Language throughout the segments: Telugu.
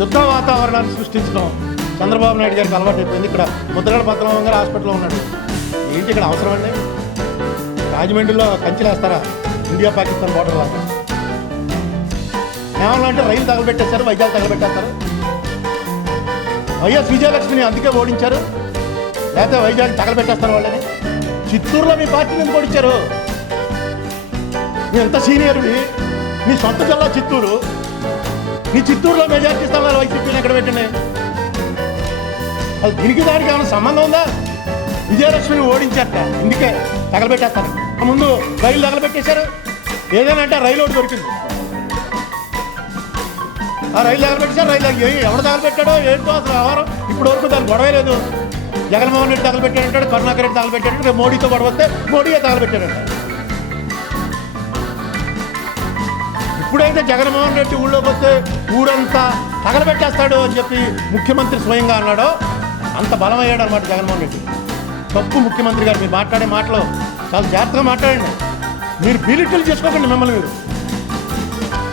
యుద్ధ వాతావరణాన్ని సృష్టించడం చంద్రబాబు నాయుడు గారికి అలవాటు అయిపోయింది. ఇక్కడ ముద్రగడ పద్మనాభం గారు హాస్పిటల్లో ఉన్నాడు. ఏంటి ఇక్కడ అవసరం అండి రాజమండ్రిలో కంచెలేస్తారా ఇండియా పాకిస్తాన్ బోర్డర్ వాళ్ళు ఏమన్నా అంటే రైలు తగలబెట్టేశారు వైద్యాలు తగలబెట్టేస్తారు. వైఎస్ విజయలక్ష్మిని అందుకే ఓడించారు. లేకపోతే వైజాగ్ తగలబెట్టేస్తారు వాళ్ళని. చిత్తూరులో మీ పార్టీ ఎందుకు ఓడించారు? నీ ఎంత సీనియర్వి? నీ సొంత జిల్లా చిత్తూరు. నీ చిత్తూరులో మెజార్టీ స్థానాలు వైసీపీని ఎక్కడ పెట్టండి అది దీనికి దానికి ఏమైనా సంబంధం ఉందా? విజయలక్ష్మిని ఓడించారట. ఇందుకే తగలబెట్టేస్తారు. ఆ ముందు రైలు తగలబెట్టేశారు. ఏదైనా అంటే రైలు ఒకటి దొరికింది. ఆ రైలు తగలబెట్టేశారు. రైలు ఏ- ఎవడు తగలబెట్టాడో ఏంటో అసలు వ్యవహారం ఇప్పుడు వరకు దాని గొడవ లేదు. జగన్మోహన్ రెడ్డి తగలబెట్టాడంటాడు కరుణాకర్ రెడ్డి తగలబెట్టాడు మోడీతో గొడవ వస్తే మోడీయే తగలబెట్టాడంటాడు ఎప్పుడైతే జగన్మోహన్ రెడ్డి ఊళ్ళోకి వస్తే ఊరంతా తగలబెట్టేస్తాడు అని చెప్పి ముఖ్యమంత్రి స్వయంగా అన్నాడో. అంత బలమయ్యాడు అనమాట జగన్మోహన్ రెడ్డి. తప్పు ముఖ్యమంత్రి గారు మీరు మాట్లాడే మాటలు చాలా జాగ్రత్తగా మాట్లాడండి. మీరు బీలిట్లు చేసుకోకండి మిమ్మల్ని మీరు.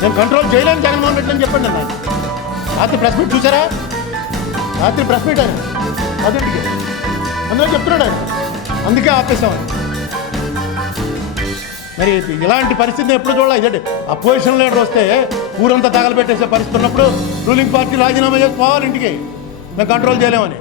నేను కంట్రోల్ చేయలేను జగన్మోహన్ రెడ్డి అని చెప్పండి అన్న రాత్రి ప్రెస్ మీట్ చూసారా? రాత్రి ప్రెస్ మీట్ ఆయన. పదింటికి అందులో చెప్తున్నాడు ఆయన. అందుకే ఆపేసామని మరి ఇలాంటి పరిస్థితిని ఎప్పుడు చూడాలి? ఇదండి అపోజిషన్ లీడర్ వస్తే ఊరంతా తగలబెట్టేసే పరిస్థితి ఉన్నప్పుడు రూలింగ్ పార్టీ రాజీనామా చేసి పోవాలి ఇంటికి. మేము కంట్రోల్ చేయలేమని.